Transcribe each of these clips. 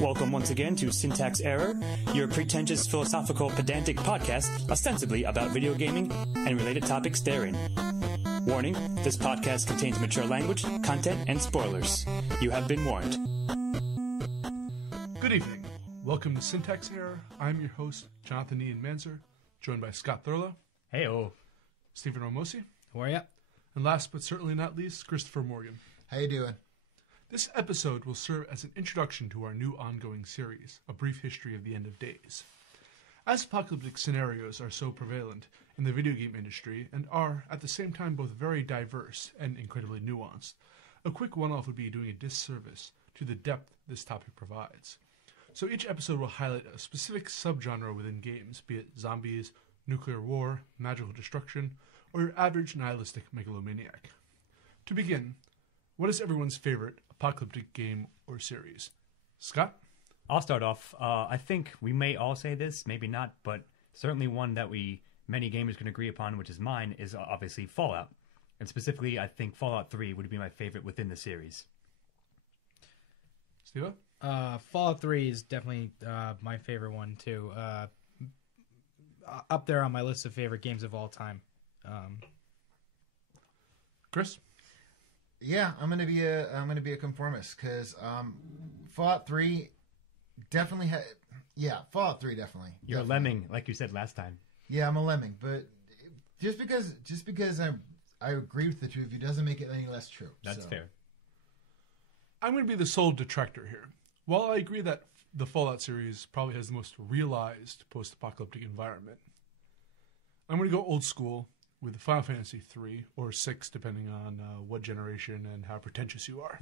Welcome once again to Syntax Error, your pretentious philosophical pedantic podcast ostensibly about video gaming and related topics therein. Warning, this podcast contains mature language, content, and spoilers. You have been warned. Good evening. Welcome to Syntax Error. I'm your host, Jonathan Ian Manzer, joined by Scott Thurlow. Hey-o. Stephen Ramosi. How are ya? And last but certainly not least, Christopher Morgan. How you doing? This episode will serve as an introduction to our new ongoing series, A Brief History of the End of Days. As apocalyptic scenarios are so prevalent in the video game industry and are, at the same time, both very diverse and incredibly nuanced, a quick one-off would be doing a disservice to the depth this topic provides. So each episode will highlight a specific subgenre within games, be it zombies, nuclear war, magical destruction, or your average nihilistic megalomaniac. To begin, what is everyone's favorite apocalyptic game or series? Scott? I'll start off. I think we may all say this, maybe not, but certainly one that many gamers can agree upon, which is mine, is obviously Fallout. And specifically, I think Fallout 3 would be my favorite within the series. Steve? Fallout 3 is definitely my favorite one, too. Up there on my list of favorite games of all time. Chris? Yeah, I'm gonna be a conformist because Fallout 3 definitely had. Yeah, Fallout 3 definitely. You're definitely. a lemming, like you said last time. Yeah, I'm a lemming, but just because I agree with the two of you doesn't make it any less true. That's fair. I'm going to be the sole detractor here. While I agree that the Fallout series probably has the most realized post-apocalyptic environment, I'm going to go old school with Final Fantasy 3 or 6, depending on what generation and how pretentious you are.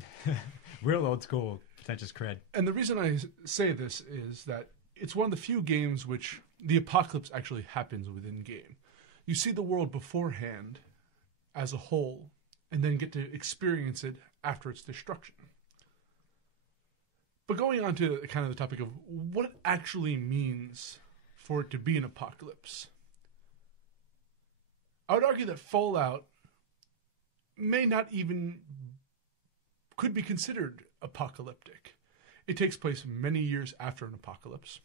Real old school, pretentious cred. And the reason I say this is that it's one of the few games which the apocalypse actually happens within game. You see the world beforehand as a whole, and then get to experience it after its destruction. But going on to kind of the topic of what it actually means for it to be an apocalypse, I would argue that Fallout could be considered apocalyptic. It takes place many years after an apocalypse.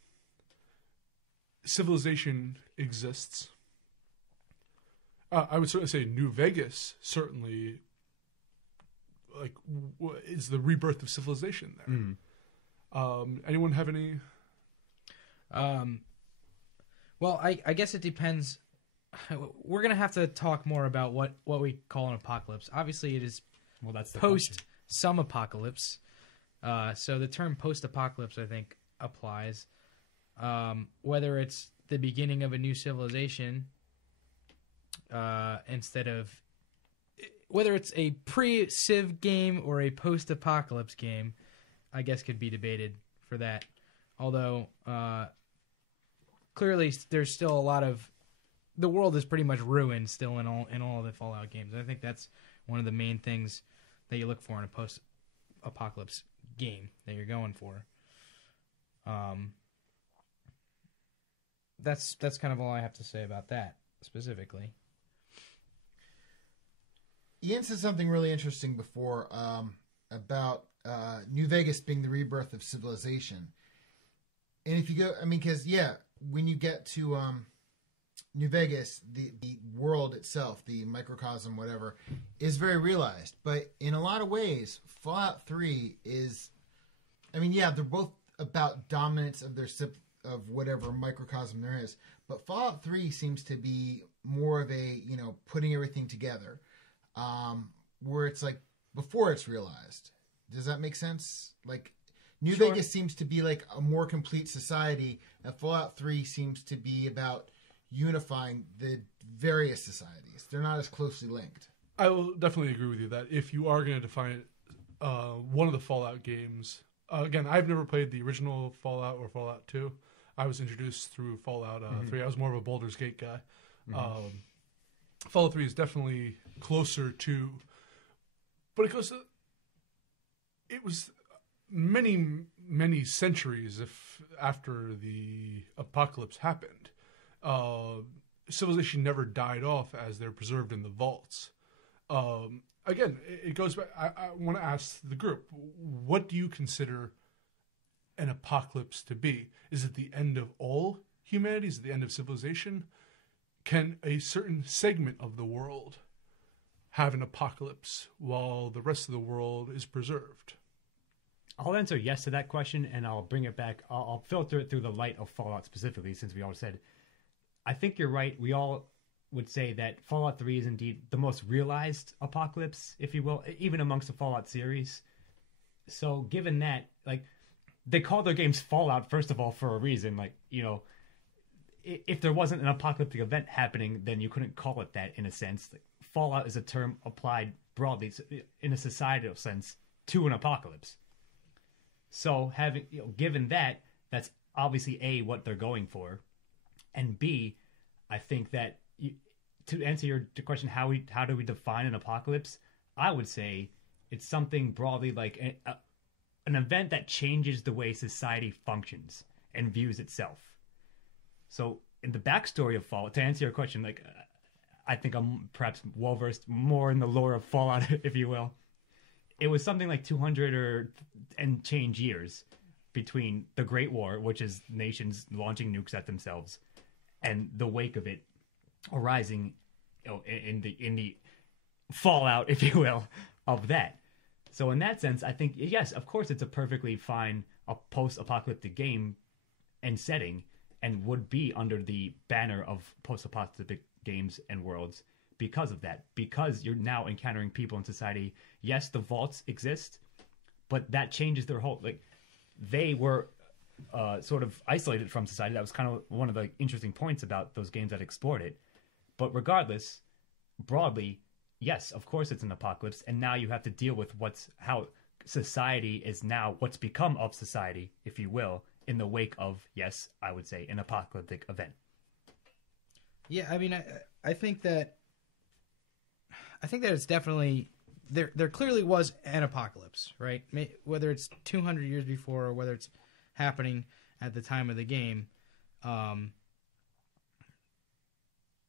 Civilization exists. I would certainly say New Vegas certainly is the rebirth of civilization there. Anyone have any? Well, I guess it depends. We're going to have to talk more about what we call an apocalypse. Obviously, it is That's the post some apocalypse. So the term post-apocalypse, I think, applies. Whether it's the beginning of a new civilization instead of... Whether it's a pre-Civ game or a post-apocalypse game, I guess could be debated for that. Although, clearly, there's still a lot of... The world is pretty much ruined still in all of the Fallout games. And I think that's one of the main things that you look for in a post-apocalypse game that you're going for. That's kind of all I have to say about that specifically. Ian said something really interesting before about New Vegas being the rebirth of civilization. And if you go, because when you get to New Vegas, the world itself, the microcosm, whatever, is very realized. But in a lot of ways, Fallout 3 is, they're both about dominance of of whatever microcosm there is. But Fallout 3 seems to be more of a, putting everything together, where it's like before it's realized. Does that make sense? Like, New Sure. Vegas seems to be like a more complete society, and Fallout 3 seems to be about unifying the various societies. They're not as closely linked. I will definitely agree with you that if you are going to define one of the Fallout games, again, I've never played the original Fallout or Fallout 2. I was introduced through Fallout 3. I was more of a Baldur's Gate guy. Fallout 3 is definitely closer to... But it was many, many centuries after the apocalypse happened. Civilization never died off as they're preserved in the vaults. Again, it goes back. I want to ask the group, what do you consider an apocalypse to be? Is it the end of all humanity? Is it the end of civilization? Can a certain segment of the world have an apocalypse while the rest of the world is preserved? I'll answer yes to that question, and I'll bring it back. I'll filter it through the light of Fallout specifically, since we all said, I think you're right. We all would say that Fallout 3 is indeed the most realized apocalypse, if you will, even amongst the Fallout series. So given that, like, they call their games Fallout, first of all, for a reason. Like, you know, if there wasn't an apocalyptic event happening, then you couldn't call it that in a sense. Like, Fallout is a term applied broadly in a societal sense to an apocalypse. So having, you know, given that, that's obviously A, what they're going for, and B, I think that to answer your question, how do we define an apocalypse? I would say it's something broadly like an event that changes the way society functions and views itself. So in the backstory of Fallout, to answer your question, like, I think I'm perhaps well versed more in the lore of Fallout, if you will. It was something like 200 and change years between the Great War, which is nations launching nukes at themselves, and the wake of it arising, you know, in the fallout, if you will, of that. So in that sense, I think, yes, of course, it's a perfectly fine post-apocalyptic game and setting, and would be under the banner of post-apocalyptic games and worlds because of that. Because you're now encountering people in society. Yes, the vaults exist, but that changes their whole, like, they were sort of isolated from society. That was kind of one of the interesting points about those games that explored it. But regardless, broadly, yes, of course it's an apocalypse, and now you have to deal with how society is now, what's become of society, if you will, in the wake of, yes, I would say, an apocalyptic event. Yeah, I mean, I think that it's definitely there clearly was an apocalypse, right? Whether it's 200 years before or whether it's happening at the time of the game,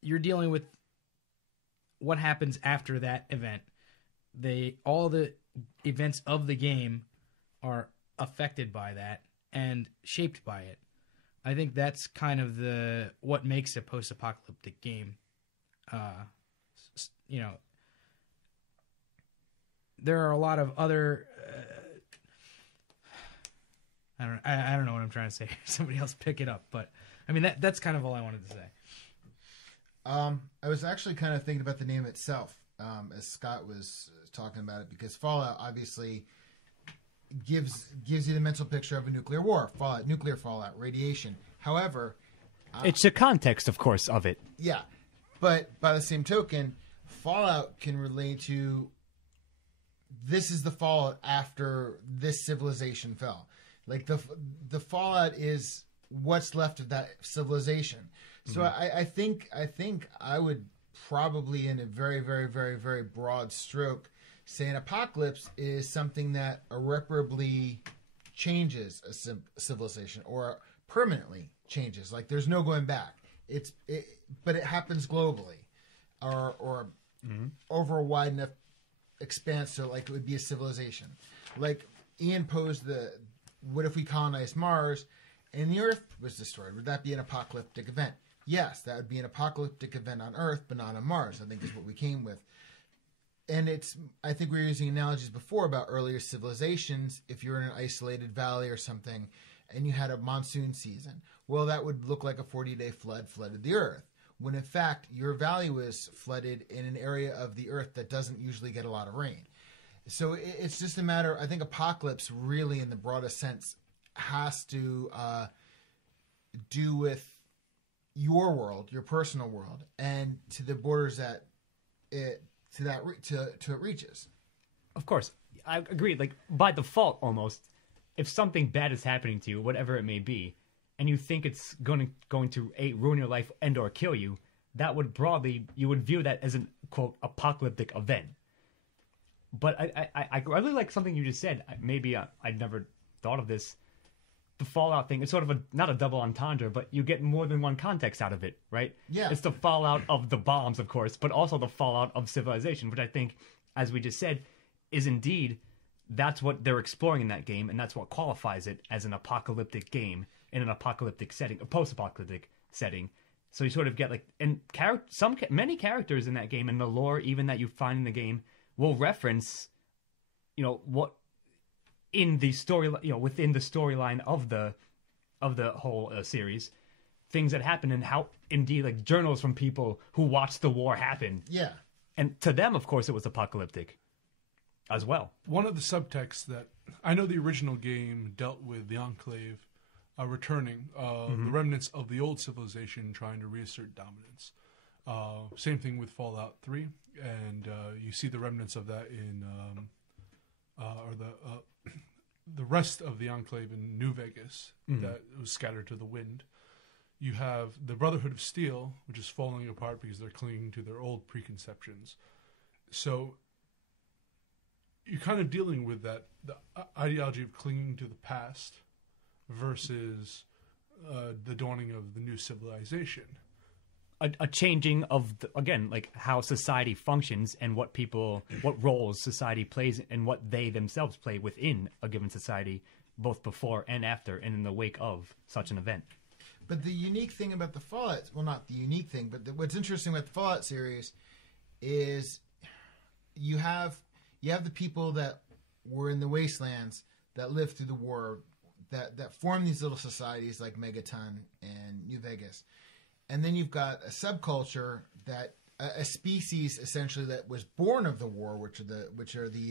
you're dealing with what happens after that event. All the events of the game are affected by that and shaped by it. I think that's kind of what makes a post-apocalyptic game. You know, there are a lot of other. I don't know what I'm trying to say. Somebody else pick it up, but I mean that's kind of all I wanted to say. I was actually kind of thinking about the name itself as Scott was talking about it, because Fallout obviously gives you the mental picture of a nuclear war, nuclear fallout, radiation. However, it's the context, of course, of it. Yeah, but by the same token, Fallout can relate to this is the fallout after this civilization fell. Like the fallout is what's left of that civilization. So mm-hmm. I think I would probably, in a very, very, very, very broad stroke, say an apocalypse is something that irreparably changes a civilization or permanently changes. Like there's no going back. But it happens globally or mm-hmm. over a wide enough expanse so like it would be a civilization. Like Ian posed what if we colonized Mars and the Earth was destroyed? Would that be an apocalyptic event? Yes, that would be an apocalyptic event on Earth, but not on Mars, I think is what we came with. And I think we were using analogies before about earlier civilizations. If you're in an isolated valley or something and you had a monsoon season, well, that would look like a 40-day flood flooded the Earth. When in fact, your valley was flooded in an area of the Earth that doesn't usually get a lot of rain. So it's just a matter, I think apocalypse really in the broadest sense has to do with your world, your personal world, and to the borders that it reaches. Of course, I agree. Like by default, almost, if something bad is happening to you, whatever it may be, and you think it's going to ruin your life and or kill you, that would broadly you would view that as an quote apocalyptic event. But I really like something you just said. Maybe I'd never thought of this. The Fallout thing, it's sort of not a double entendre, but you get more than one context out of it, right? Yeah. It's the fallout of the bombs, of course, but also the fallout of civilization, which I think, as we just said, is indeed that's what they're exploring in that game, and that's what qualifies it as an apocalyptic game in an apocalyptic setting, a post-apocalyptic setting. So you sort of get like, and many characters in that game, and the lore even that you find in the game will reference, what in the story, within the storyline of the whole series, things that happen, and how indeed like journals from people who watched the war happen. Yeah. And to them, of course, it was apocalyptic as well. One of the subtexts that I know the original game dealt with the Enclave returning, the remnants of the old civilization trying to reassert dominance. Same thing with Fallout 3, and you see the remnants of that in the rest of the Enclave in New Vegas that was scattered to the wind. You have the Brotherhood of Steel, which is falling apart because they're clinging to their old preconceptions. So you're kind of dealing with the ideology of clinging to the past versus the dawning of the new civilization. A changing of, again, like how society functions and what roles society plays and what they themselves play within a given society, both before and after and in the wake of such an event. But the unique thing about the Fallout, well, not the unique thing, but what's interesting about the Fallout series is you have the people that were in the wastelands that lived through the war, that formed these little societies like Megaton and New Vegas. And then you've got a subculture that a species essentially that was born of the war, which are the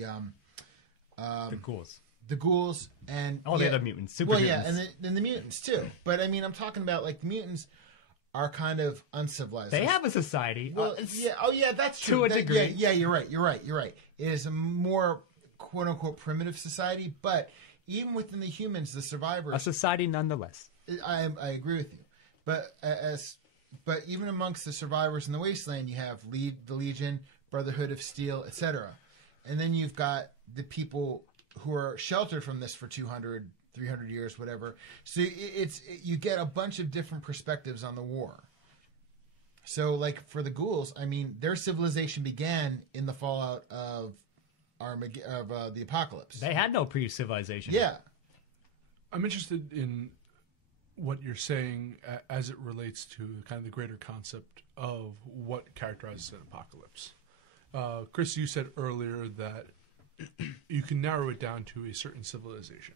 ghouls. The ghouls and the other mutants, super mutants. And then the mutants too. But I mean, I'm talking about like the mutants are kind of uncivilized. They have a society. Well, that's true. To a degree. Yeah, you're right. It is a more quote unquote primitive society, but even within the humans, the survivors, a society nonetheless. I agree with you, but even amongst the survivors in the wasteland, you have the Legion, Brotherhood of Steel, etc., and then you've got the people who are sheltered from this for 200, 300 years, whatever. So you get a bunch of different perspectives on the war. So, like for the ghouls, I mean, their civilization began in the fallout of the apocalypse. They had no pre-civilization. Yeah. I'm interested in what you're saying as it relates to kind of the greater concept of what characterizes an apocalypse. Chris, you said earlier that you can narrow it down to a certain civilization.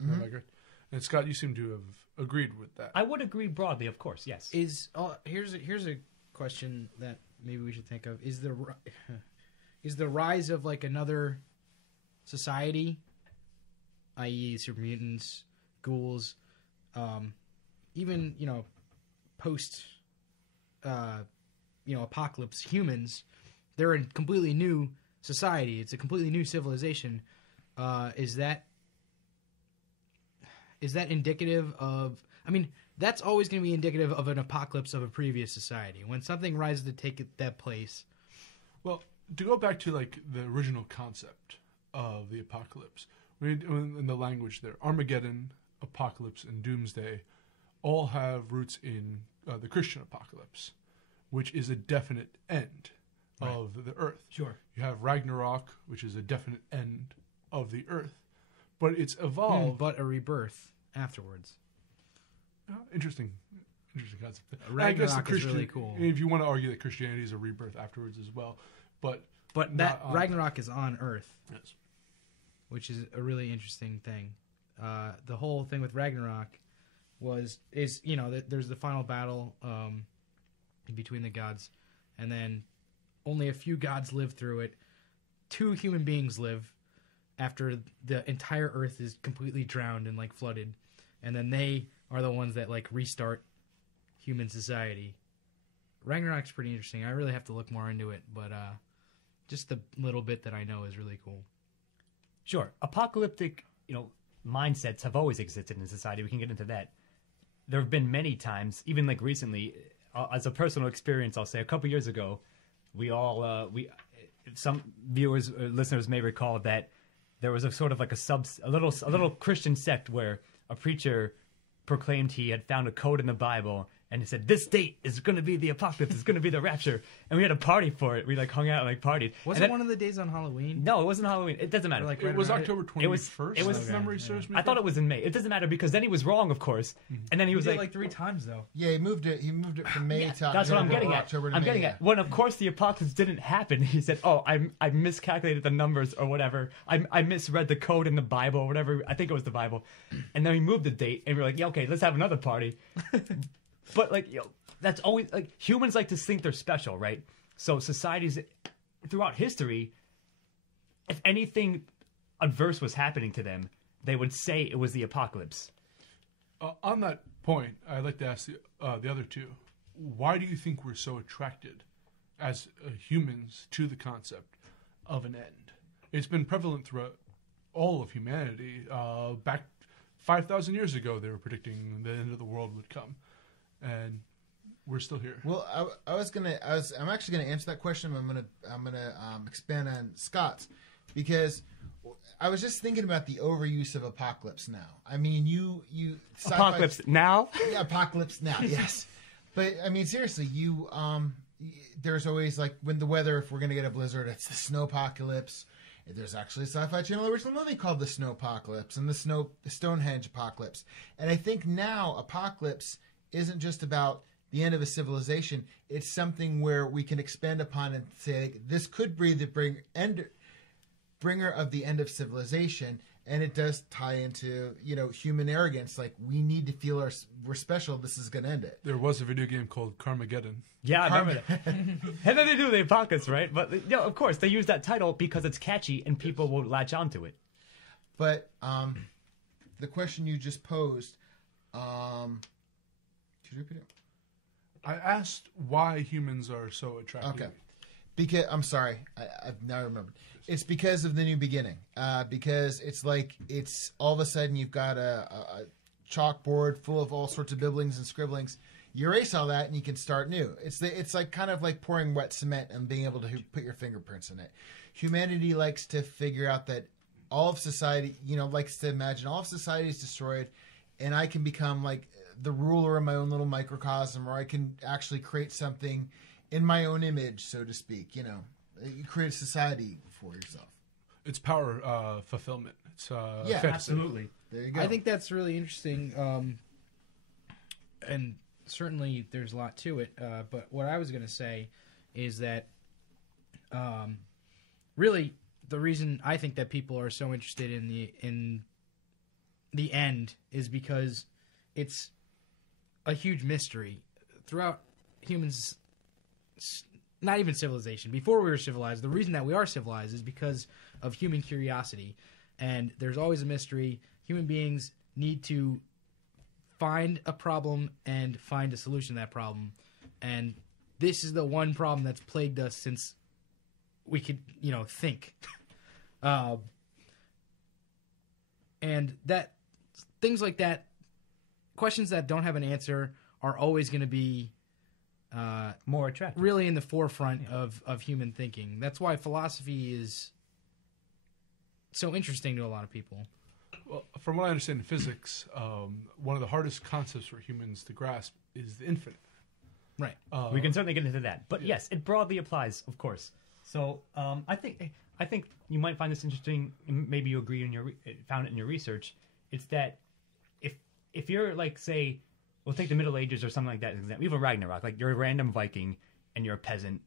Am I correct? And Scott, you seem to have agreed with that. I would agree broadly, of course. Yes. Here's a question that maybe we should think of: is the rise of like another society, i.e., super mutants, ghouls, even post apocalypse humans, they're a completely new society. It's a completely new civilization. Is that indicative of? I mean, that's always going to be indicative of an apocalypse of a previous society. When something rises to take that place. Well, to go back to like the original concept of the apocalypse, in the language there, Armageddon, apocalypse, and doomsday all have roots in the Christian apocalypse, which is a definite end of the earth. Sure. You have Ragnarok, which is a definite end of the earth, but it's evolved. But a rebirth afterwards. Interesting concept. Ragnarok is really cool. If you want to argue that Christianity is a rebirth afterwards as well, but that Ragnarok is on Earth. Yes. Which is a really interesting thing. The whole thing with Ragnarok is there's the final battle between the gods, and then only a few gods live through it. 2 human beings live after the entire Earth is completely drowned and like flooded, and then they are the ones that like restart human society. Ragnarok's pretty interesting. I really have to look more into it, but just the little bit that I know is really cool. Sure. Apocalyptic, mindsets have always existed in society. We can get into that. There have been many times, even like recently, as a personal experience, I'll say a couple years ago, some viewers or listeners may recall that there was a sort of like a little Christian sect where a preacher proclaimed he had found a code in the Bible and it said this date is going to be the apocalypse, it's going to be the rapture, and we had a party for it. We like hung out and like partied. Was it one of the days on Halloween? No, it wasn't Halloween. It doesn't matter. Like It was October 21st. It was. If memory serves me. I thought it was in May. It doesn't matter because then he was wrong, of course, and then he was He did like 3 times though. Yeah, he moved it from May to that's what I'm getting at. October to I'm May, getting yeah. at when, of course, the apocalypse didn't happen. He said, "Oh, I miscalculated the numbers or whatever. I misread the code in the Bible or whatever. I think it was the Bible." And then he moved the date, and we were like, "Yeah, okay, let's have another party." But like, that's always like humans like to think they're special, right? So societies throughout history, if anything adverse was happening to them, they would say it was the apocalypse. On that point, I'd like to ask the other two. Why do you think we're so attracted as humans to the concept of an end? It's been prevalent throughout all of humanity. Back 5,000 years ago, they were predicting the end of the world would come, and we're still here. Well, I'm actually gonna answer that question. I'm gonna expand on Scott's, because I was just thinking about the overuse of apocalypse now. I mean, you Apocalypse now? Yeah, apocalypse now. Yes, but I mean, seriously, there's always like when the weather. If we're gonna get a blizzard, it's the snow apocalypse. There's actually a Sci-Fi Channel original movie called The Snow Apocalypse and the Stonehenge Apocalypse. And I think now apocalypse isn't just about the end of a civilization. It's something where we can expand upon and say, like, this could be the bringer of the end of civilization. And it does tie into, human arrogance. Like, we need to feel we're special. This is going to end it. There was a video game called Carmageddon. Yeah, I remember that. And then they do the apocalypse, right? But of course, they use that title because it's catchy and people will latch onto it. But the question you just posed, could you repeat it? I asked why humans are so attracted. Okay. Because I'm sorry, I've now remembered. It's because of the new beginning. Because it's like all of a sudden you've got a chalkboard full of all sorts of bibblings and scribblings. You erase all that and you can start new. It's like kind of like pouring wet cement and being able to put your fingerprints in it. Humanity likes to figure out that all of society, likes to imagine all of society is destroyed, and I can become like the ruler of my own little microcosm, or I can actually create something in my own image, so to speak. You create a society for yourself. It's power fulfillment. It's yeah, fantasy. Absolutely. There you go. I think that's really interesting, and certainly there's a lot to it. But what I was going to say is that really the reason I think that people are so interested in the end is because it's a huge mystery throughout humans. Not even civilization. Before we were civilized, the reason that we are civilized is because of human curiosity. And there's always a mystery. Human beings need to find a problem and find a solution to that problem. And this is the one problem that's plagued us since we could, think. And that things like that, questions that don't have an answer are always going to be more attractive. Really in the forefront of human thinking. That's why philosophy is so interesting to a lot of people. Well, from what I understand in physics, one of the hardest concepts for humans to grasp is the infinite. Right. We can certainly get into that. But yes, it broadly applies, of course. So I think you might find this interesting. Maybe you agree found it in your research. It's that if you're like, say, we'll take the Middle Ages or something like that as an example. Even Ragnarok, like you're a random Viking and you're a peasant,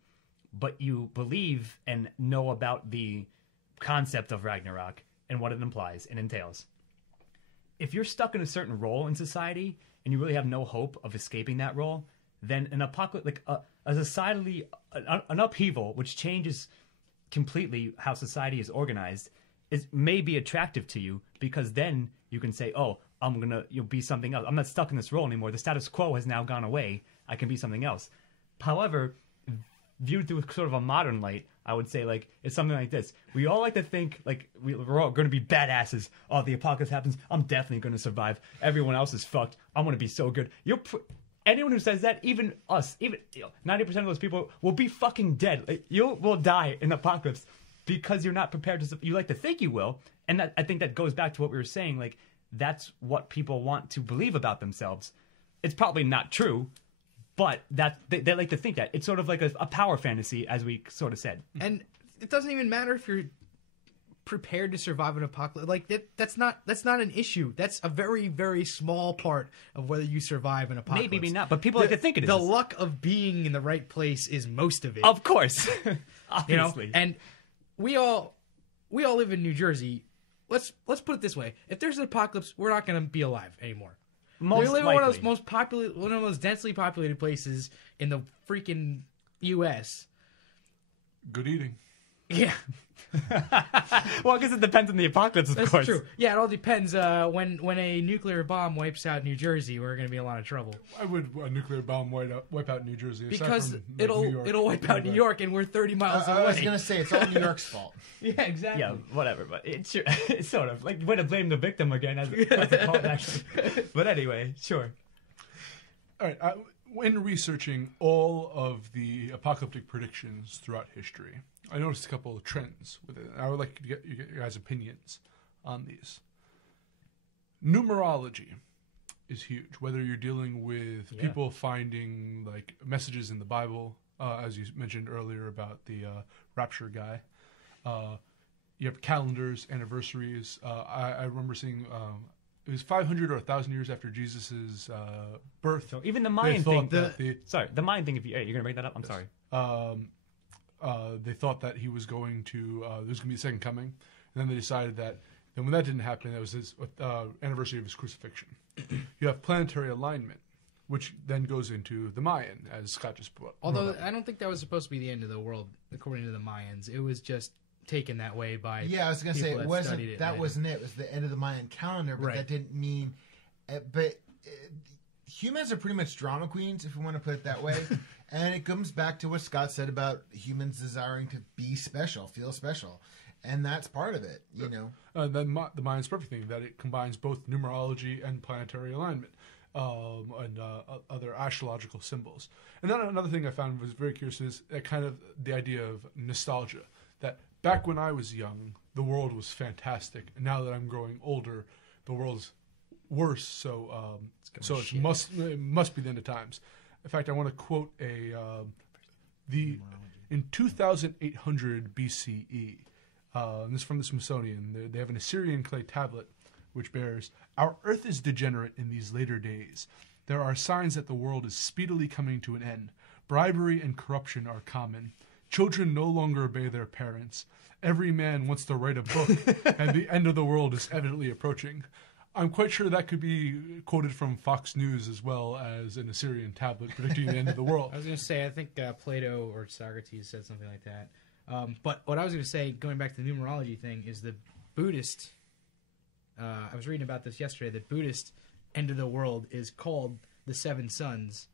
but you believe and know about the concept of Ragnarok and what it implies and entails. If you're stuck in a certain role in society and you really have no hope of escaping that role, then an apocalypse, like a societally, an upheaval which changes completely how society is organized, may be attractive to you, because then you can say, "Oh, you'll be something else. I'm not stuck in this role anymore. The status quo has now gone away. I can be something else." However, viewed through sort of a modern light, I would say, like, it's something like this. We all like to think, like, we're all going to be badasses. Oh, the apocalypse happens. I'm definitely going to survive. Everyone else is fucked. I'm going to be so good. Anyone who says that, even us, 90% of those people will be fucking dead. Like, you will die in the apocalypse because you're not prepared to. You like to think you will, and I think that goes back to what we were saying. Like, that's what people want to believe about themselves. It's probably not true, But they like to think that it's sort of like a power fantasy, as we sort of said. And it doesn't even matter if you're prepared to survive an apocalypse. Like that's not an issue. That's a very, very small part of whether you survive an apocalypse. Maybe not, but people like to think it is. The luck of being in the right place is most of it. Of course. Obviously. And we all live in New Jersey. Let's put it this way: if there's an apocalypse, we're not going to be alive anymore. We live in one of those one of the most densely populated places in the freaking U.S. Good eating. Yeah. Well, I guess it depends on the apocalypse, of course. That's true. Yeah, it all depends. When a nuclear bomb wipes out New Jersey, we're going to be in a lot of trouble. Why would a nuclear bomb wipe out New Jersey? Because from, it'll wipe out New York, and we're 30 miles away. I was going to say, it's all New York's fault. Yeah, exactly. Yeah, whatever. But it's sort of like way to blame the victim again as a call to action. But anyway, sure. All right. When researching all of the apocalyptic predictions throughout history, I noticed a couple of trends with it. I would like to get your guys' opinions on these. Numerology is huge. Whether you're dealing with people finding like messages in the Bible, as you mentioned earlier about the rapture guy. You have calendars, anniversaries. I remember seeing it was 500 or 1,000 years after Jesus' birth. So even the Mayan thing. The Mayan thing. If you're going to bring that up, I'm sorry. They thought that he was going to there's going to be a second coming, and then they decided that. And when that didn't happen, that was his anniversary of his crucifixion. You have planetary alignment, which then goes into the Mayan, as Scott just put. Although I don't think that was supposed to be the end of the world, according to the Mayans. It was just taken that way by I was going to say it wasn't it. It was the end of the Mayan calendar, but that didn't mean. Humans are pretty much drama queens, if we want to put it that way. And it comes back to what Scott said about humans desiring to be special, feel special. And that's part of it, you know. Then the Mayans' perfect thing, that it combines both numerology and planetary alignment and other astrological symbols. And then another thing I found was very curious is kind of the idea of nostalgia. That back when I was young, the world was fantastic. And now that I'm growing older, the world's worse. So it must be the end of times. In fact, I want to quote in 2800 BCE. This is from the Smithsonian. They have an Assyrian clay tablet which bears, "Our earth is degenerate in these later days. There are signs that the world is speedily coming to an end. Bribery and corruption are common. Children no longer obey their parents. Every man wants to write a book, and the end of the world is evidently approaching." I'm quite sure that could be quoted from Fox News as well as an Assyrian tablet predicting the end of the world. I was going to say, I think Plato or Socrates said something like that. But what I was going to say, going back to the numerology thing, is the Buddhist. I was reading about this yesterday. The Buddhist end of the world is called the Seven Suns,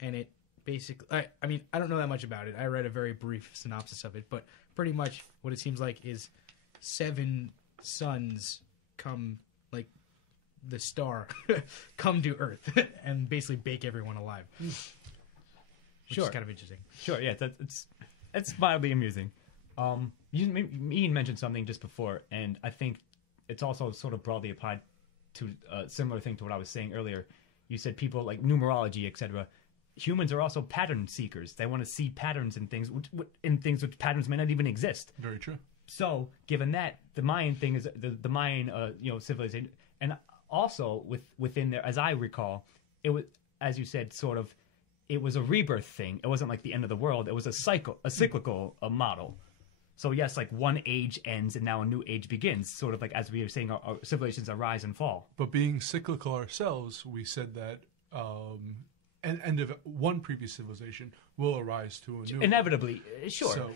and it basically. I mean, I don't know that much about it. I read a very brief synopsis of it, but pretty much what it seems like is 7 suns come, like the star, come to Earth and basically bake everyone alive. Which is kind of interesting. Sure, yeah, it's mildly amusing. Ian mentioned something just before, and I think it's also sort of broadly applied to a similar thing to what I was saying earlier. You said people like numerology, etc. Humans are also pattern seekers. They want to see patterns in things, which patterns may not even exist. Very true. So, given that, the Mayan thing is the Mayan, civilization, and also within there, as I recall, it was, as you said, sort of. It was a rebirth thing. It wasn't like the end of the world. It was a cyclical model. So yes, like one age ends and now a new age begins. Sort of like as we were saying, our civilizations arise and fall. But being cyclical ourselves, we said that an end of one previous civilization will arise to a new inevitably. Sure. So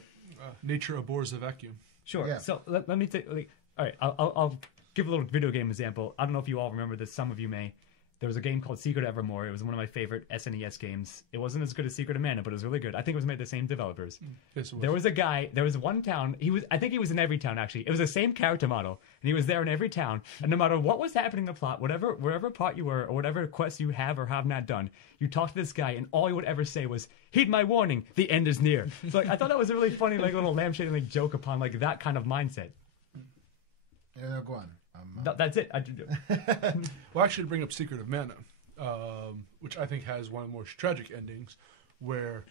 nature abhors the vacuum. Sure. Yeah. So let me take. All right, I'll give a little video game example. I don't know if you all remember this. Some of you may. There was a game called Secret Evermore. It was one of my favorite SNES games. It wasn't as good as Secret of Mana, but it was really good. I think it was made by the same developers. Yes, it was. There was a guy. There was one town. I think he was in every town, actually. It was the same character model, and he was there in every town. And no matter what was happening in the plot, wherever part you were, or whatever quest you have or have not done, you talk to this guy, and all he would ever say was, "Heed my warning, the end is near." So I thought that was a really funny, little lampshading joke upon that kind of mindset. Yeah, go on. That's it. Well, actually, to bring up Secret of Mana, which I think has one of the more tragic endings, where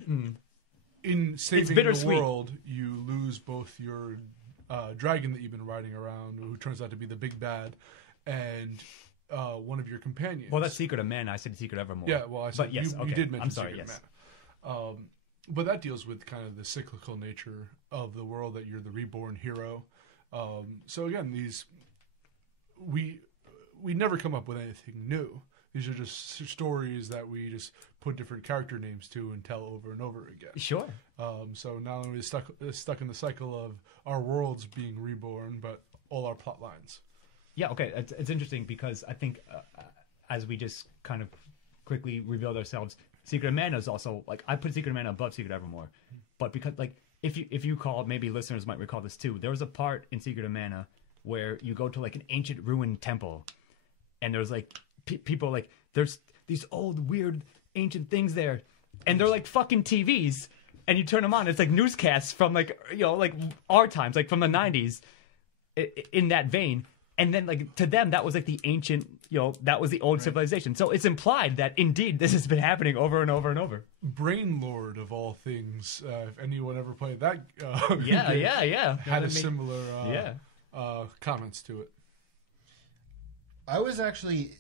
in saving the bittersweet. world, you lose both your dragon that you've been riding around, who turns out to be the big bad, and one of your companions. Well, that's Secret of Mana. I said Secret Evermore. Yeah, well, I said but yes, you did mention I'm sorry, Secret yes. of Mana. But that deals with kind of the cyclical nature of the world, that you're the reborn hero. So again, we never come up with anything new. These are just stories that we just put different character names to and tell over and over again. Sure. So not only is stuck in the cycle of our worlds being reborn, but all our plot lines. Yeah, okay. It's interesting because I think as we just kind of quickly revealed ourselves, Secret of Mana is also, like, I put Secret of Mana above Secret Evermore. But because, like, if you call, maybe listeners might recall this too, there was a part in Secret of Mana where you go to, like, an ancient ruined temple, and there's, like, people, like, there's these old, weird, ancient things there, and they're, like, fucking TVs, and you turn them on, it's, like, newscasts from, like, you know, like, our times, like, from the 90s, in that vein. And then, like, to them, that was, like, the ancient, you know, that was the old civilization. So it's implied that, indeed, this has been happening over and over and over. Brainlord, of all things, if anyone ever played that Yeah. had a similar comments to it. I was actually,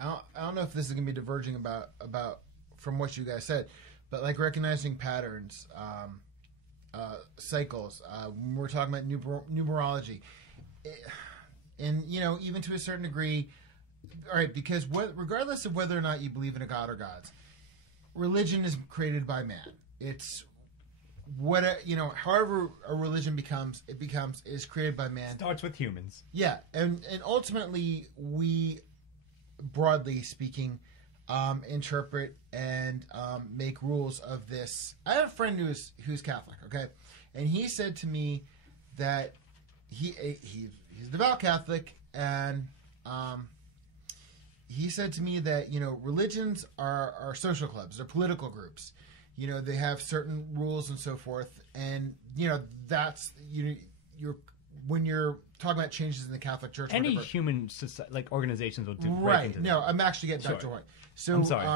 I don't know if this is going to be diverging about from what you guys said, but like recognizing patterns, cycles. When we're talking about numerology, and you know, even to a certain degree, all right, because regardless of whether or not you believe in a god or gods, religion is created by man. It's what, you know, however a religion is created by man. Starts with humans. Yeah, and ultimately we, broadly speaking, interpret and make rules of this. I have a friend who's Catholic, okay, and he said to me that he's a devout Catholic, and he said to me that, you know, religions are social clubs, they're political groups. You know, they have certain rules and so forth, and you know that's you're when you're talking about changes in the Catholic Church. Any whatever, human society, like organizations will do right? into No, that. I'm actually getting Dr. White. So I'm sorry.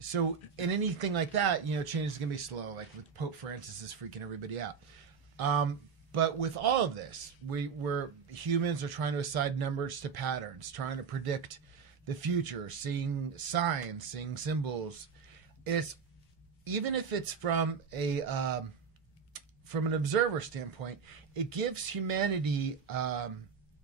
So in anything like that, you know, change is gonna be slow. Like with Pope Francis is freaking everybody out. But with all of this, we're humans are trying to assign numbers to patterns, trying to predict the future, seeing signs, seeing symbols. It's even if it's from an observer standpoint, it gives humanity,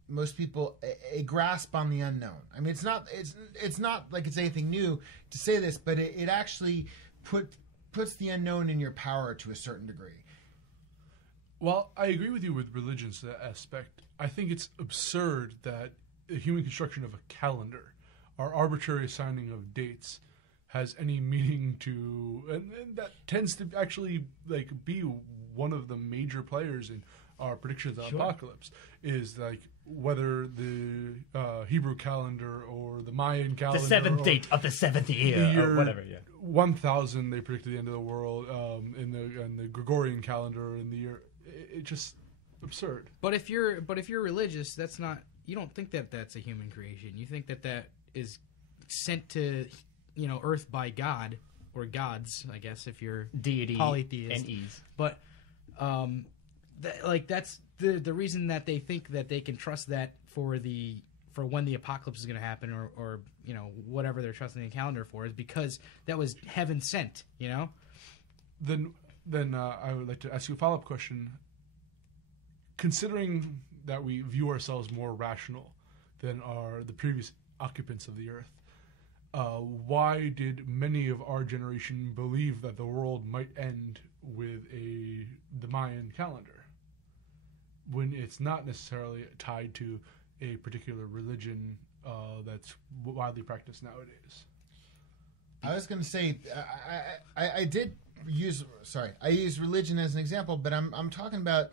most people, a grasp on the unknown. I mean, it's not like it's anything new to say this, but it actually puts the unknown in your power to a certain degree. Well, I agree with you with religion's aspect. I think it's absurd that the human construction of a calendar, our arbitrary assigning of dates, has any meaning to, and that tends to actually like be one of the major players in our predictions of apocalypse, is like whether the Hebrew calendar or the Mayan calendar, The seventh date of the seventh year, or whatever. Yeah. 1000 they predicted the end of the world in the Gregorian calendar in the year. It's just absurd. But if you're religious, that's not. You don't think that that's a human creation. You think that is sent to, you know, Earth by God or gods, I guess, if you're Deity polytheist and ease. But that's the reason that they think that they can trust that for when the apocalypse is going to happen, or you know, whatever they're trusting the calendar for, is because that was heaven sent. You know. Then I would like to ask you a follow-up question. Considering that we view ourselves more rational than the previous occupants of the Earth, why did many of our generation believe that the world might end with the Mayan calendar, when it's not necessarily tied to a particular religion that's widely practiced nowadays? I was going to say, I use religion as an example, but I'm talking about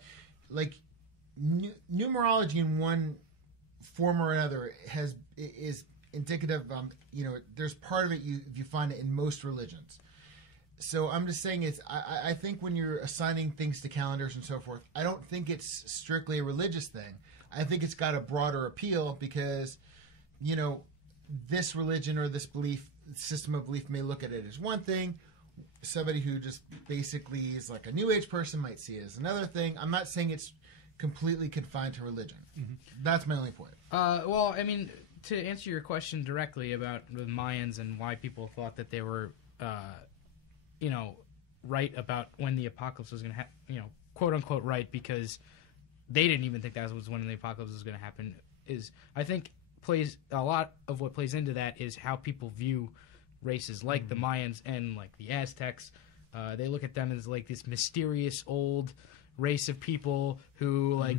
like numerology in one form or another is indicative. You know, there's part of it you find it in most religions. So I'm just saying I think when you're assigning things to calendars and so forth, I don't think it's strictly a religious thing. I think it's got a broader appeal because, you know, this religion or this belief system of belief may look at it as one thing. Somebody who just basically is like a New Age person might see it as another thing. I'm not saying it's completely confined to religion. Mm-hmm. That's my only point. Well, I mean, to answer your question directly about the Mayans and why people thought that they were, right about when the apocalypse was going to happen, quote unquote right, because they didn't even think that was when the apocalypse was going to happen, is I think plays a lot of what plays into that is how people view races like the Mayans and like the Aztecs. They look at them as like this mysterious old race of people who like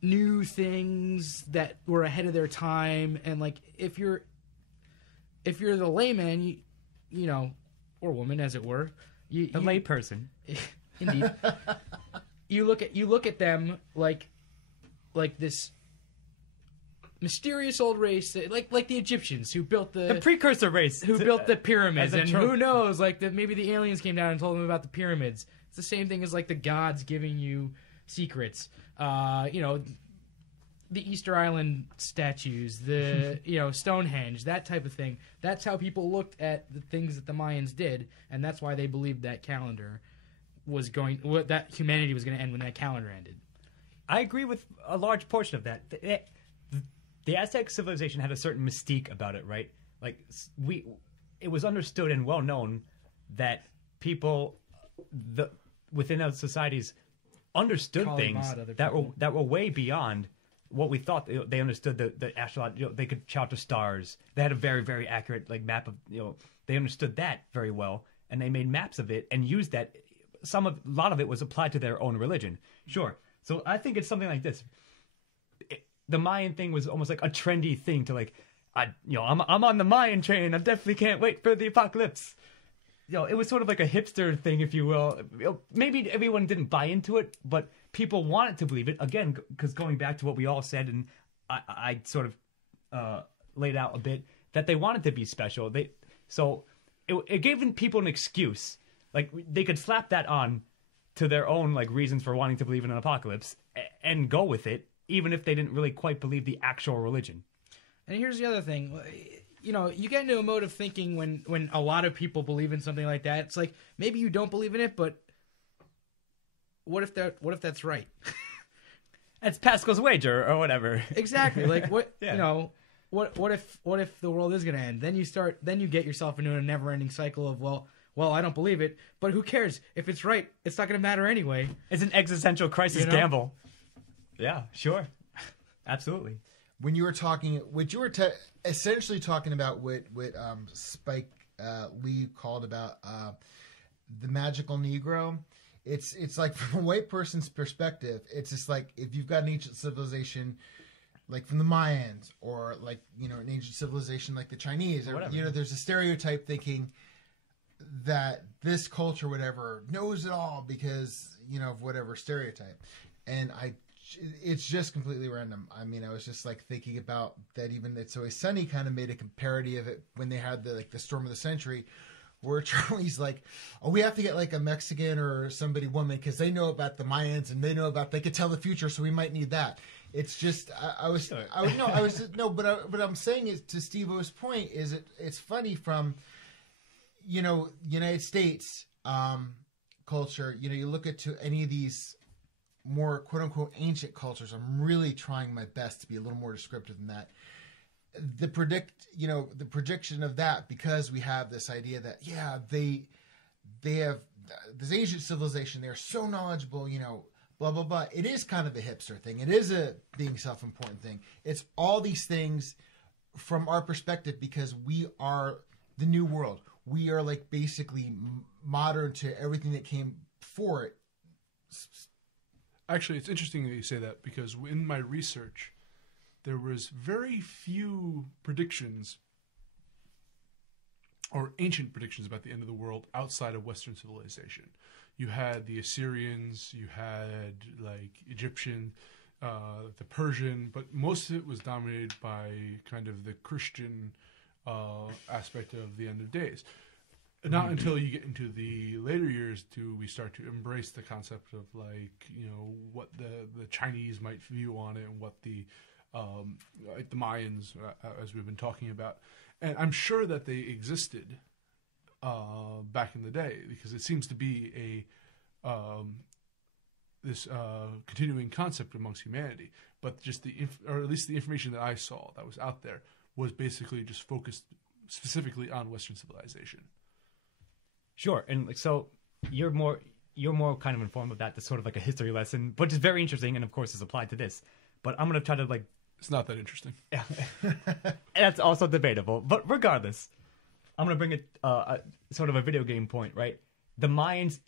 knew things that were ahead of their time, and like if you're the layman, or woman as it were, the layperson, indeed, you look at them like this mysterious old race, like the Egyptians who built the precursor race, who built the pyramids, and trope. Who knows, like maybe the aliens came down and told them about the pyramids. It's the same thing as like the gods giving you secrets. The Easter Island statues, the Stonehenge, that type of thing. That's how people looked at the things that the Mayans did, and that's why they believed that that humanity was going to end when that calendar ended. I agree with a large portion of that. The Aztec civilization had a certain mystique about it, right? Like it was understood and well known that people within those societies understood things that were way beyond what we thought. They understood the astronaut. They could chart the stars. They had a very, very accurate map of. They understood that very well, and they made maps of it and used that. A lot of it was applied to their own religion. Sure. So I think it's something like this. The Mayan thing was almost like a trendy thing to I'm on the Mayan train. I definitely can't wait for the apocalypse. It was sort of like a hipster thing, if you will. Maybe everyone didn't buy into it, but people wanted to believe it. Again, because going back to what we all said, and I sort of laid out a bit, that they wanted to be special. So it gave people an excuse. Like, they could slap that on to their own reasons for wanting to believe in an apocalypse and go with it, even if they didn't really quite believe the actual religion. And here's the other thing. You get into a mode of thinking when a lot of people believe in something like that. It's like, maybe you don't believe in it, but what if that's right? It's Pascal's wager or whatever. Exactly. Like what? Yeah. What if the world is going to end? Then you get yourself into a never-ending cycle of well, I don't believe it, but who cares? If it's right, it's not going to matter anyway. It's an existential crisis gamble. Yeah, sure. Absolutely. When you were talking, what you were essentially talking about what Spike Lee called about the magical Negro, it's like from a white person's perspective, it's just like if you've got an ancient civilization like from the Mayans or an ancient civilization like the Chinese, or there's a stereotype thinking that this culture, whatever, knows it all because of whatever stereotype, and it's just completely random. I mean, I was just thinking about that. Even It's Always Sunny kind of made a parody of it when they had the Storm of the Century, where Charlie's like, "Oh, we have to get a Mexican or woman because they know about the Mayans and they could tell the future, so we might need that." It's just but I'm saying is to Steve-O's point is it's funny from United States culture. You look at to any of these more quote unquote ancient cultures. I'm really trying my best to be a little more descriptive than that. The prediction of that, because we have this idea that they have this ancient civilization. They're so knowledgeable, blah blah blah. It is kind of a hipster thing. It is a being self-important thing. It's all these things from our perspective because we are the new world. We are basically modern to everything that came before it. Actually, it's interesting that you say that because in my research, there was very few predictions or ancient predictions about the end of the world outside of Western civilization. You had the Assyrians, you had Egyptian, the Persian, but most of it was dominated by kind of the Christian aspect of the end of days. Not until you get into the later years do we start to embrace the concept of what the Chinese might view on it and what the like the Mayans, as we've been talking about. And I'm sure that they existed back in the day, because it seems to be this continuing concept amongst humanity. But just or at least the information that I saw that was out there was basically just focused specifically on Western civilization. Sure, and so you're more kind of informed of that. That's sort of like a history lesson, which is very interesting, and of course is applied to this. But I'm going to try to like. It's not that interesting. Yeah, that's also debatable. But regardless, I'm going to bring it sort of a video game point, right? The Mayans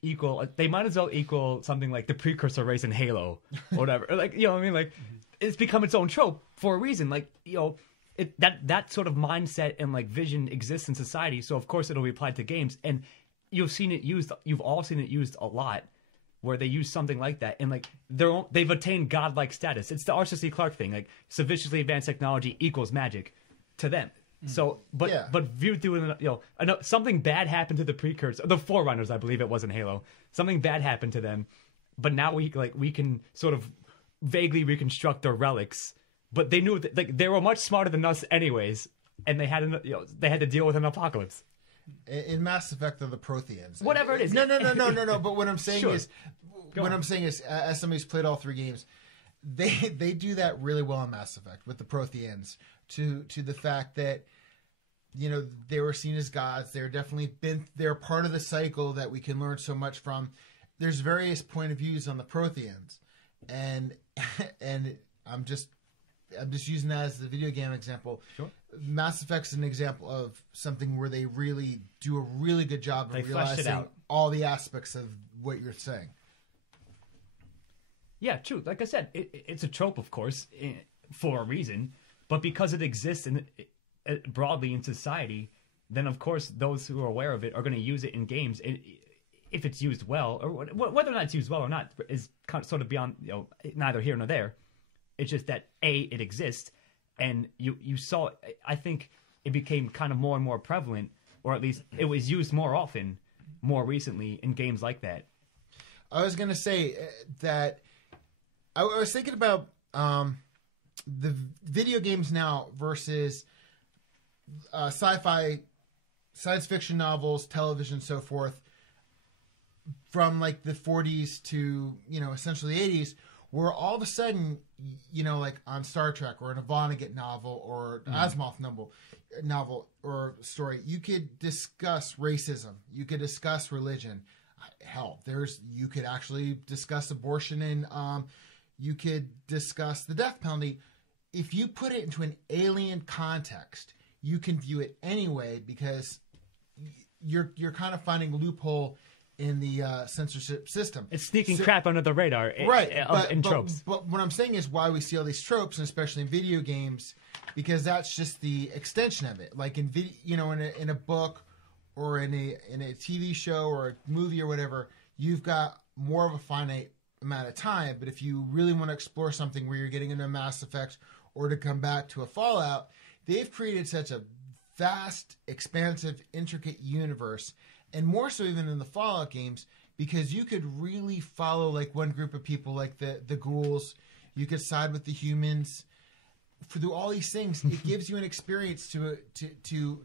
they might as well equal something like the precursor race in Halo, or whatever. Like, you know what I mean? Like, it's become its own trope for a reason. Like, you know, that sort of mindset and like vision exists in society. So of course it'll be applied to games, and you've all seen it used a lot, where they use something like that, and like they've attained godlike status. It's the Arthur C. Clarke thing, like sufficiently advanced technology equals magic to them. So, but viewed through, I know something bad happened to the precursors, the Forerunners, I believe it was in Halo. Something bad happened to them, but now we can sort of vaguely reconstruct their relics. But they knew that like they were much smarter than us, anyways, and they had to deal with an apocalypse. In Mass Effect, they're the Protheans. Whatever it is. No. But what I'm saying is, as somebody who's played all three games, they do that really well in Mass Effect with the Protheans. To the fact that, you know, they were seen as gods. They're part of the cycle that we can learn so much from. There's various point of views on the Protheans, and I'm just using that as the video game example. Sure. Mass Effect's an example of something where they really do a really good job of realizing all the aspects of what you're saying. Yeah, true. Like I said, it's a trope, of course, for a reason. But because it exists broadly in society, then of course those who are aware of it are going to use it in games. If it's used well, or whether or not it's used well or not, is kind of sort of beyond, neither here nor there. It's just that it exists, and you saw. I think it became kind of more and more prevalent, or at least it was used more often, more recently in games like that. I was going to say that I was thinking about. The video games now versus sci-fi, science fiction novels, television, so forth, from like the 40s to, essentially 80s, where all of a sudden, like on Star Trek or an a Vonnegut novel or Asimov novel or story, you could discuss racism, you could discuss religion. Hell, you could actually discuss abortion, and you could discuss the death penalty. If you put it into an alien context, you can view it anyway, because you're kind of finding a loophole in the censorship system. It's sneaking crap under the radar, right? In tropes. But what I'm saying is why we see all these tropes, and especially in video games, because that's just the extension of it. Like in video, in a book or in a TV show or a movie or whatever, you've got more of a finite amount of time. But if you really want to explore something where you're getting into a Mass Effect or to come back to a Fallout, they've created such a vast, expansive, intricate universe, and more so even in the Fallout games, because you could really follow like one group of people, like the ghouls. You could side with the humans. Through all these things, it gives you an experience to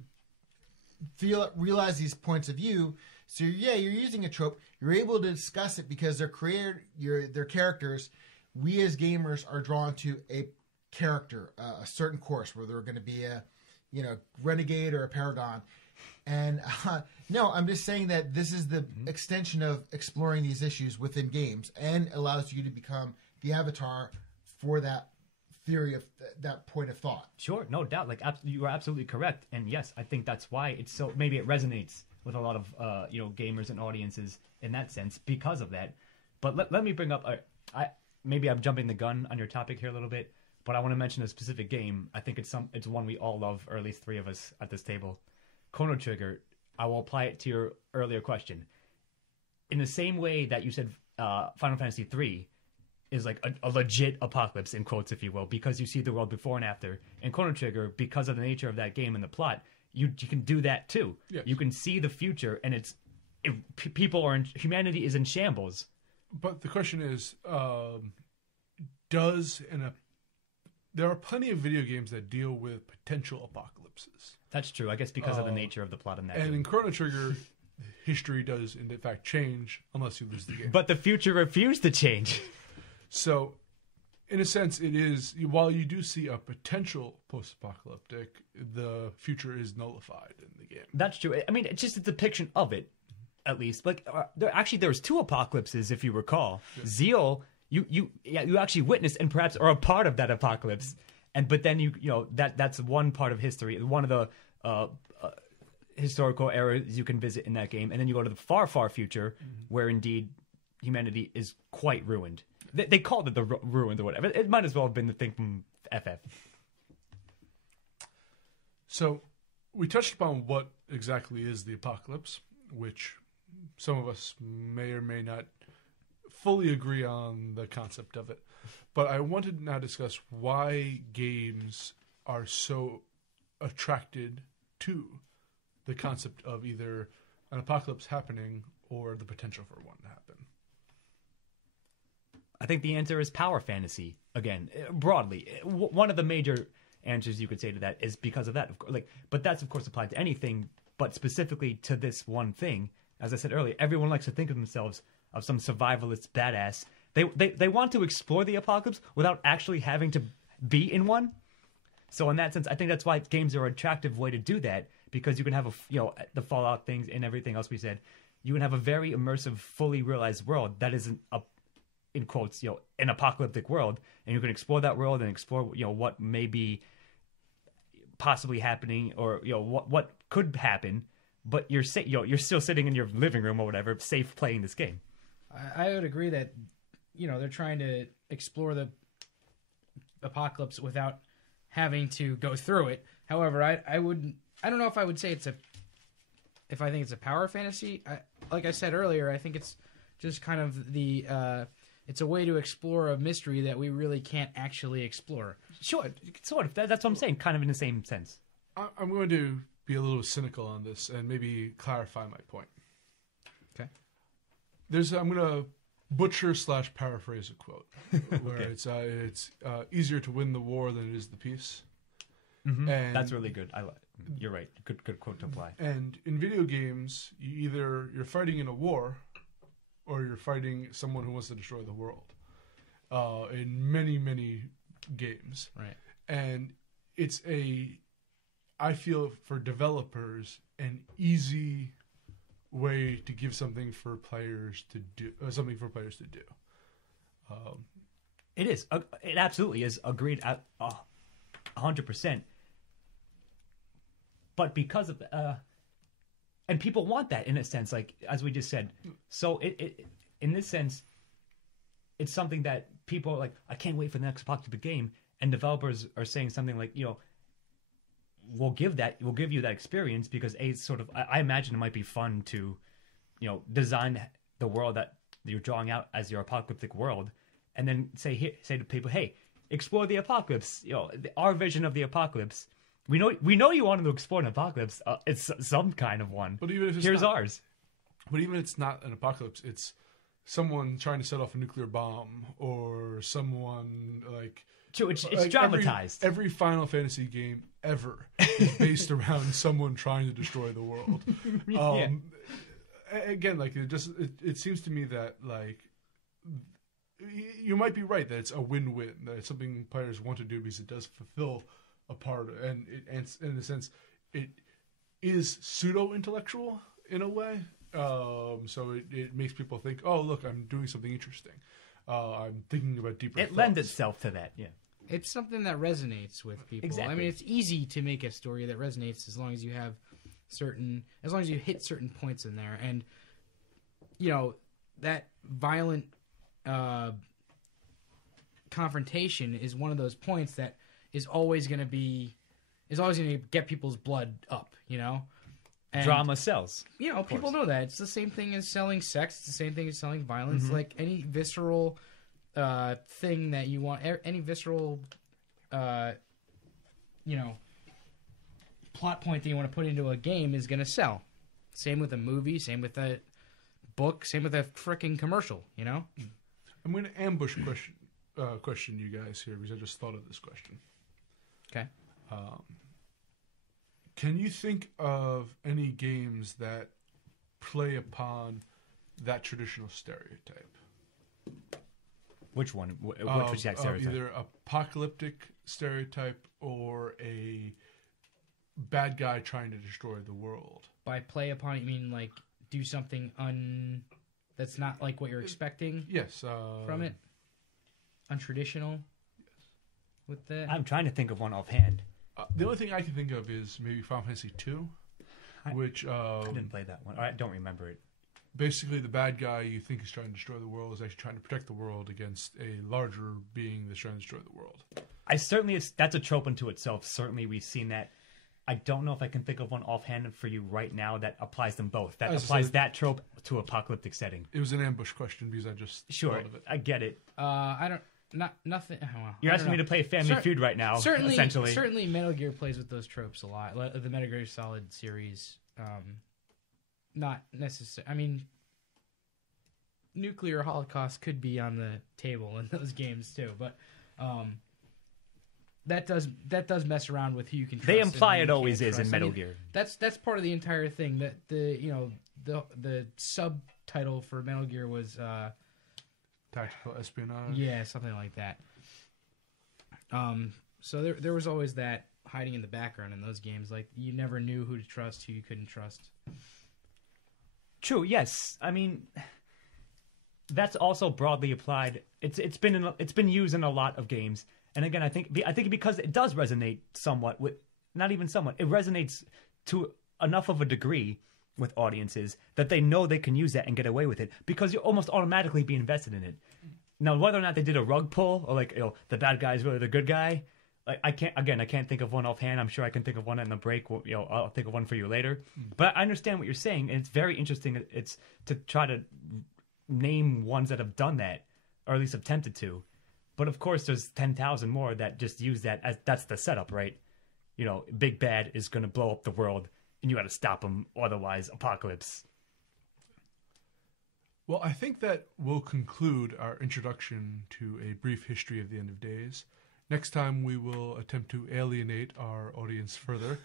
realize these points of view. So you're using a trope. You're able to discuss it because their characters. We as gamers are drawn to a character, a certain course, where they're going to be a, renegade or a paragon. And no, I'm just saying that this is the extension of exploring these issues within games, and allows you to become the avatar for that theory of that point of thought. Sure, no doubt. Like you are absolutely correct, and yes, I think that's why it's so. Maybe it resonates with a lot of gamers and audiences in that sense because of that. But let me bring up. Maybe I'm jumping the gun on your topic here a little bit, but I want to mention a specific game. I think it's one we all love, or at least three of us at this table. Chrono Trigger. I will apply it to your earlier question. In the same way that you said Final Fantasy III is like a legit apocalypse, in quotes, if you will, because you see the world before and after. In Chrono Trigger, because of the nature of that game and the plot, you can do that too. Yes. You can see the future, and humanity is in shambles. But the question is, does there are plenty of video games that deal with potential apocalypses. That's true. I guess because of the nature of the plot in that And game. in Chrono Trigger, history does, in fact, change unless you lose the game. But the future refused to change. So, in a sense, it is, while you do see a potential post-apocalyptic, the future is nullified in the game. That's true. I mean, it's just a depiction of it, at least. Like, there was 2 apocalypses, if you recall. Yeah. Zeal, you actually witnessed and perhaps are a part of that apocalypse. But then that's one part of history, one of the historical eras you can visit in that game, and then you go to the far, far future, where indeed humanity is quite ruined. They called it the ruined or whatever. It might as well have been the thing from FF. So, we touched upon what exactly is the apocalypse, which some of us may or may not fully agree on the concept of it. But I wanted to now discuss why games are so attracted to the concept of either an apocalypse happening or the potential for one to happen. I think the answer is power fantasy. Again, broadly, one of the major answers you could say to that is because of that. But that's of course applied to anything, but specifically to this one thing. As I said earlier, everyone likes to think of themselves of some survivalist badass. They want to explore the apocalypse without actually having to be in one. So in that sense, I think that's why games are an attractive way to do that, because you can have the Fallout things and everything else we said. You can have a very immersive, fully realized world that isn't in quotes, an apocalyptic world, and you can explore that world and explore, what may be possibly happening, or what could happen, but you're still sitting in your living room or whatever, safe playing this game. I would agree that they're trying to explore the apocalypse without having to go through it. However, I don't know if I would say if I think it's a power fantasy. Like I said earlier, I think it's just kind of it's a way to explore a mystery that we really can't actually explore. Sure, sort of. That's what I'm saying, kind of in the same sense. I'm going to be a little cynical on this and maybe clarify my point. Okay. I'm going to butcher/paraphrase a quote where okay. It's easier to win the war than it is the peace. Mm-hmm. And that's really good. You're right. Good quote to apply. And in video games, you're fighting in a war, or you're fighting someone who wants to destroy the world. In many, many games, right? And it's I feel for developers, an easy way to give something for players to do. It is. It absolutely is. Agreed. 100%. But because of and people want that in a sense, like as we just said. So it in this sense, it's something that people are like, I can't wait for the next apocalyptic game, and developers are saying something like, we'll give you that experience because I imagine it might be fun to, design the world that you're drawing out as your apocalyptic world, and then say to people, hey, explore the apocalypse. Our vision of the apocalypse. We know you wanted to explore an apocalypse. It's some kind of one. But even if here's ours. But even if it's not an apocalypse, it's someone trying to set off a nuclear bomb, or someone like. True, it's dramatized. Every Final Fantasy game ever is based around someone trying to destroy the world. Yeah. Again, like it seems to me that like you might be right that it's a win-win, that it's something players want to do because it does fulfill a part, and in a sense, it is pseudo-intellectual in a way. So it makes people think, oh, look, I'm doing something interesting. I'm thinking about deeper thoughts. It lends itself to that, yeah. It's something that resonates with people. Exactly. I mean, it's easy to make a story that resonates as long as you hit certain points in there. And, that violent confrontation is one of those points that is always going to get people's blood up, And, drama sells. People know that. It's the same thing as selling sex. It's the same thing as selling violence. Mm-hmm. Like any visceral thing that you want, any visceral, plot point that you want to put into a game is going to sell. Same with a movie. Same with a book. Same with a frickin' commercial. I'm going to ambush question question you guys here because I just thought of this question. Okay. Can you think of any games that play upon that traditional stereotype? Which one? Which exact stereotype? Either apocalyptic stereotype or a bad guy trying to destroy the world. By play upon it, you mean like do something that's not like what you're expecting? Yes. From it? Untraditional? Yes. With that? I'm trying to think of one offhand. The only thing I can think of is maybe Final Fantasy II, which... I didn't play that one. I don't remember it. Basically, the bad guy you think is trying to destroy the world is actually trying to protect the world against a larger being that's trying to destroy the world. That's a trope unto itself. Certainly, we've seen that. I don't know if I can think of one offhand for you right now that applies them both. That applies that trope to apocalyptic setting. It was an ambush question because I just thought of it. I get it. I don't... Nothing. Well, You're asking me to play Family Feud right now, essentially. Certainly, Metal Gear plays with those tropes a lot. The Metal Gear Solid series, not necessarily. I mean, nuclear holocaust could be on the table in those games too, but that does mess around with who you can trust. They imply it always is in Metal Gear. That's part of the entire thing. That the subtitle for Metal Gear was. Tactical espionage. Yeah, something like that. So there was always that hiding in the background in those games. Like, you never knew who to trust, who you couldn't trust. True, yes. I mean, that's also broadly applied. It's been used in a lot of games. And again, I think because it does resonate somewhat with, not even somewhat, it resonates to enough of a degree with audiences that they know they can use that and get away with it because you almost automatically be invested in it. Now, whether or not they did a rug pull or like, the bad guy is really the good guy, like, I can't think of one offhand. I'm sure I can think of one in the break. I'll think of one for you later. But I understand what you're saying, and it's very interesting. It's to try to name ones that have done that, or at least attempted to. But of course, there's 10,000 more that just use that as that's the setup, right? Big bad is going to blow up the world. And you got to stop them, otherwise apocalypse. Well, I think that will conclude our introduction to a brief history of the end of days. Next time, we will attempt to alienate our audience further.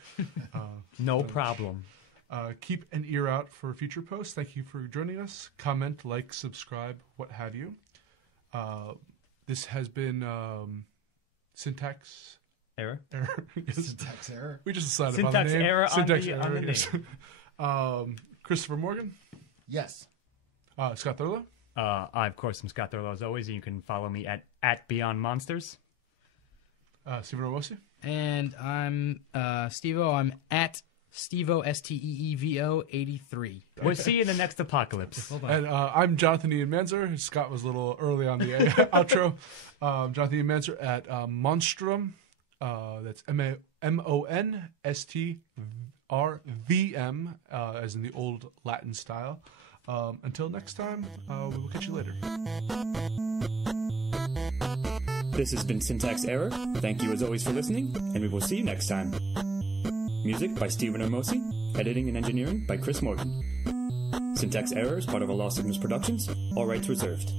No problem. Keep an ear out for future posts. Thank you for joining us. Comment, like, subscribe, what have you. This has been Syntax... Error. Syntax error. We just decided Syntax about the name. error Syntax on error. the name. Christopher Morgan. Yes. Scott Thurlow. I, of course, am Scott Thurlow as always, and you can follow me at Beyond Monsters. Stephen Rowosi. And I'm Stevo. I'm at Stevo, Steevo 83. We'll see you in the next apocalypse. Hold on. And I'm Jonathan Ian Manzer. Scott was a little early on the outro. Jonathan Ian Manzer at Monstrum. That's MONSTRVM, as in the old Latin style. Until next time, we will catch you later. This has been Syntax Error. Thank you as always for listening, and we will see you next time. Music by Stephen Omosi. Editing and engineering by Chris Morgan. Syntax Error is part of a Lost Signals Productions. All rights reserved.